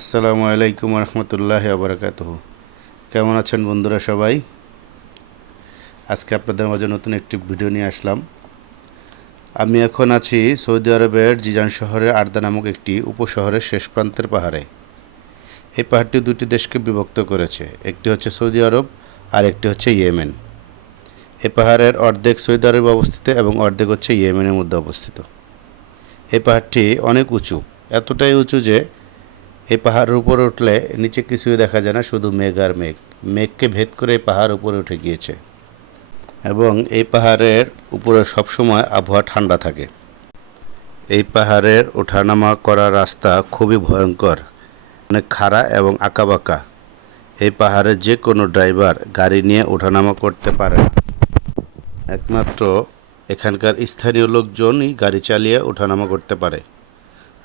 আসসালামু আলাইকুম রহমতুল্লাহি ওয়া বারাকাতুহু। কেমন আছেন বন্ধুরা সবাই? আজকে আপনাদের মাঝে নতুন একটি ভিডিও নিয়ে আসলাম। আমি এখন আছি সৌদি আরবের জিজান শহরের আরদা নামক একটি উপশহরের শেষ প্রান্তের পাহাড়ে। এই পাহাড়টি দুটি দেশকে বিভক্ত করেছে, একটি হচ্ছে সৌদি আরব আর একটি হচ্ছে ইয়েমেন। এই পাহাড়ের অর্ধেক সৌদি আরবে অবস্থিত এবং অর্ধেক হচ্ছে ইয়েমেনের মধ্যে অবস্থিত। এই পাহাড়টি অনেক উঁচু, এতটাই উঁচু যে এই পাহাড়ের উপরে উঠলে নিচে কিছুই দেখা যায় না, শুধু মেঘ আর মেঘ। মেঘকে ভেদ করে এই পাহাড় উপরে উঠে গিয়েছে এবং এই পাহাড়ের উপরে সবসময় আবহাওয়া ঠান্ডা থাকে। এই পাহাড়ের ওঠানামা করা রাস্তা খুবই ভয়ঙ্কর, অনেক খাড়া এবং আঁকাবাঁকা। এই পাহাড়ে যে কোনো ড্রাইভার গাড়ি নিয়ে ওঠানামা করতে পারে না, একমাত্র এখানকার স্থানীয় লোকজনই গাড়ি চালিয়ে ওঠানামা করতে পারে।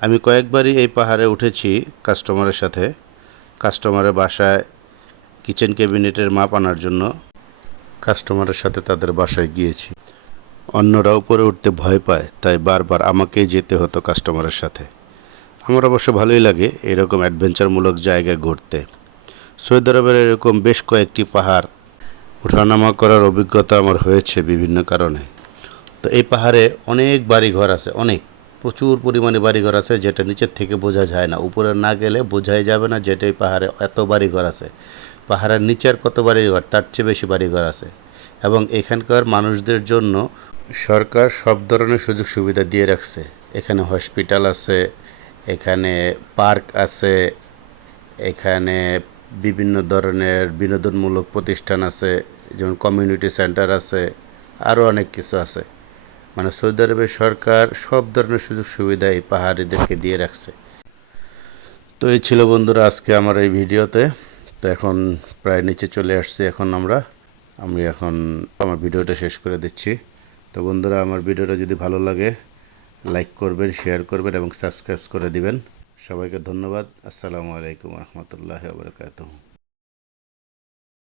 আমি কয়েকবারই এই পাহাড়ে উঠেছি কাস্টমারের সাথে। কাস্টমারের বাসায় কিচেন ক্যাবিনেটের মাপ আনার জন্য কাস্টমারের সাথে তাদের বাসায় গিয়েছি। অন্যরা উপরে উঠতে ভয় পায়, তাই বারবার আমাকেই যেতে হতো কাস্টমারের সাথে। আমার অবশ্য ভালোই লাগে এরকম অ্যাডভেঞ্চারমূলক জায়গায় ঘুরতে। সৌদি আরবের এরকম বেশ কয়েকটি পাহাড় ওঠানামা করার অভিজ্ঞতা আমার হয়েছে বিভিন্ন কারণে। তো এই পাহাড়ে অনেক বাড়িঘর আছে, প্রচুর পরিমাণে বাড়িঘর আছে, যেটা নিচের থেকে বোঝা যায় না। উপরে না গেলে বোঝাই যাবে না যেটা এই পাহাড়ে এত বাড়িঘর আছে। পাহাড়ের নিচের কত বাড়িঘর, তার চেয়ে বেশি বাড়িঘর আছে। এবং এখানকার মানুষদের জন্য সরকার সব ধরনের সুযোগ সুবিধা দিয়ে রাখছে। এখানে হসপিটাল আছে, এখানে পার্ক আছে, এখানে বিভিন্ন ধরনের বিনোদনমূলক প্রতিষ্ঠান আছে, যেমন কমিউনিটি সেন্টার আছে, আরও অনেক কিছু আছে। মানে সৌদি আরবের সরকার সব ধরনের সুযোগ সুবিধা এই পাহাড়িদেরকে দিয়ে রাখছে। তো এই ছিল বন্ধুরা আজকে আমার এই ভিডিওতে। তো এখন প্রায় নিচে চলে আসছি। আমি এখন আমার ভিডিওটা শেষ করে দিচ্ছি। তো বন্ধুরা, আমার ভিডিওটা যদি ভালো লাগে লাইক করবেন, শেয়ার করবেন এবং সাবস্ক্রাইব করে দিবেন। সবাইকে ধন্যবাদ। আসসালামু আলাইকুম রহমতুল্লাহি ওয়া বারাকাতুহু।